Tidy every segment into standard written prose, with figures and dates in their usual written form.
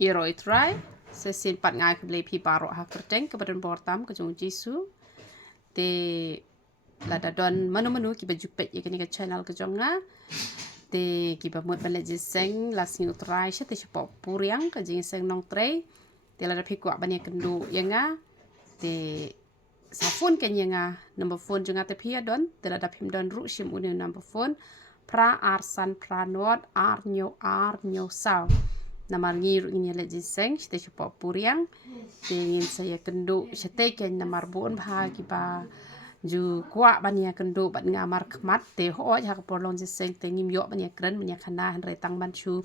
Nongtrei sesin pat ngai ke beli pi paro ha kerteng ke badan bortam ke jong jisu te lada don manu ki baju pet ye ke channel ke jonga te ki ba mot bale jingiaseng la Nongtrei te sipo Puriang ke jingiaseng Nongtrei te lada pi kwa bani kendu yenga te safun ke yenga number phone jonga te pi don te lada pim don ru sim uni number phone pra arsan pranot ar nyo sao namar ngiru ini le jingiaseng te sipo Puriang te ngin saya kendu sete ke namar bon bahagi ba ju kwa bania kendu bat ngamar kmat te ho ha ko long jingiaseng te ngim yo bania kren bania khana han re tang ban chu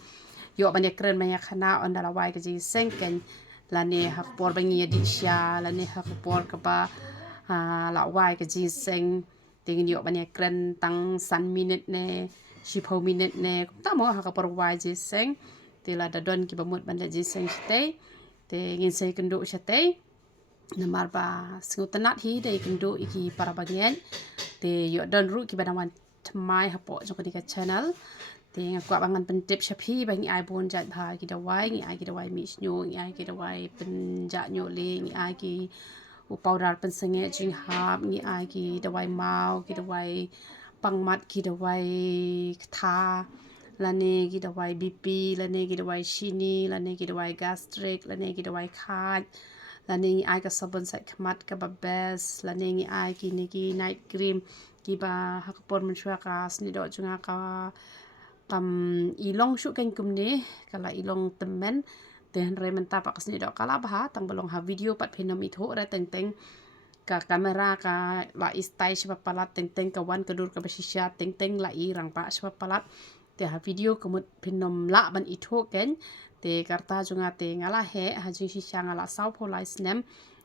yo bania kren bania khana on dala wai ke jingiaseng ken lane ha por bangi di sya lane ha por ka ba la wai ke jingiaseng te ngin yo bania kren tang san minute ne 10 minute ne ta mo ha ko por wai jingiaseng te la da don ki ba mut ban le jingiaseng te ngin saya kendu sete namar ba singutanat hi de kendu iki para bagian te yo don ru ki badawan tmai hapo jong ke channel te ngakwa bangan pentip shapi bangi ai bon jat bha ki da wai ngi ai ki da wai mi snyo ngi ai ki da wai penja nyo le ngi ai ki u powder pensenge jing hap ngi ai ki da wai mau ki da wai pangmat ki da wai tha lane ki da wai bp lane ki da wai shini lane ki da wai gastric lane ki da wai khat lane ngi ai ka sabun sai khamat ka ba best lane ngi ai ki ni ki night cream ki ba hakpor menshua ka snido junga ka kam ilong shu kan kumne kala ilong temen ten re menta pa kasnido kala bah tang belong ha video pat phenom i tho ra teng teng ka kamera ka la istai shba palat teng teng ka wan kadur ka basisha teng teng la i rang pa shba palat te ha video kumut phenom la ban i tho ken te karta junga te ngala he ha ji shisha ngala sau pholai snem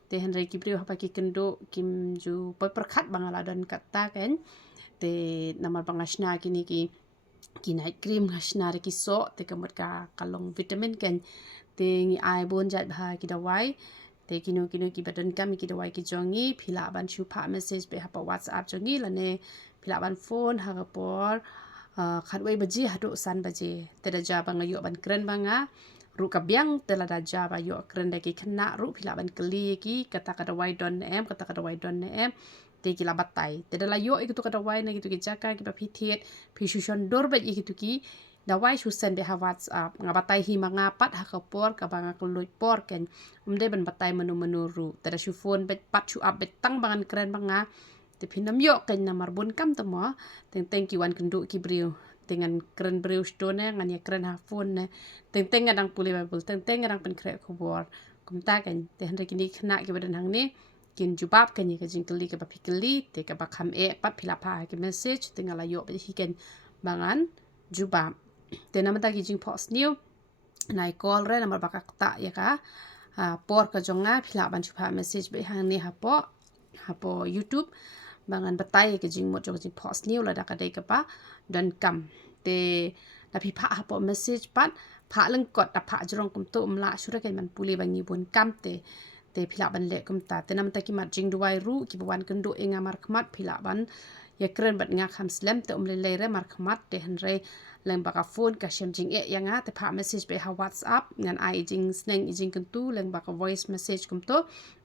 te henre ki brio ha ki kendo kim ju poi perkhat bangala don katta ken te namar bangashna kini ki night cream ngashna re ki so te kamut ka kalong vitamin ken te ngi ai bon jat bha ki dawai te kino ki badan kam ki dawai ki jongi phila ban chu pha message be ha pa whatsapp jongi lane phila ban phone ha ga por khatwai baji hadu san baji te da ja bang yo ban kren banga ru ka byang te la da ja ba yo kren da ki khna ru phila ban kli ki kata ka dawai don em kata ka dawai don em te ki la batai te da la yo ikitu ka dawai na gitu ki jaka ki ba pithiet phi shushon dor ba ikitu ki dawai shusen be ha whatsapp ngabatai hi manga pat ha ka por ka banga kloi por ken umde ban batai menu ru te da shu phone bet pat chu up bet tang bangan kren banga te phinam yo ken na marbun kam to mo teng ki wan kendu ki brio dengan keren brio stone ngan ya keren ha phone ne teng ngadang puli babul teng ngadang pen kre khobor kumta ken te han kini khna ki badan hang ne kin jubab ken ka jingkeli ka bapikeli te ka bakham e pat phila pha ki message tingala yo be hi ken bangan jubab te namata ki jing post new nai call re namar bakak ta ya ka por ka jonga phila ban chu pha message be hang ne hapo YouTube bangan batai ke jing mo jong jing post new la da ka dei ka pa dan kam te la phi pha hapo message pat pha leng kot ta pha jrong kum to mla shura ke man puli bangi bun kam te phila ban le kum ta te nam ta ki mat jing duai ru ki bawan kendo enga mar khmat phila ban ya kren bat nga kham slam te le re mar khmat te han re leng baka phone ka shem jing e yanga te pha message be ha whatsapp ngan ai jing sneng jing kentu leng baka voice message kum to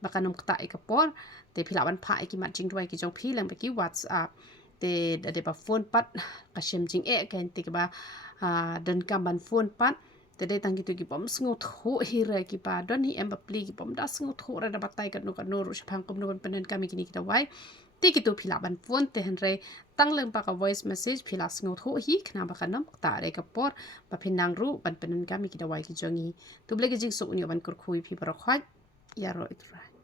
baka nom kta e ka por te phila ban pha e ki mat jing duai ki jong phi leng baki whatsapp te de ba phone pat ka shem jing e ken te ba dan kam ban phone pat te de tang gitu ki pom sngu tho hi re ki pa don hi em ba pli ki pom da sngu tho re da batai ka no ru shphang kum no ban penen kam ki ni ki da wai ti ki tu phila ban phone te hen re tang leng pa ka voice message phila sngu tho hi khna ba ka nom ta re ka por ba phinang ru ban penen kam ki da wai ki jongi tu ble ki jing so ni ban kur khui phi ba khwat ya ro itra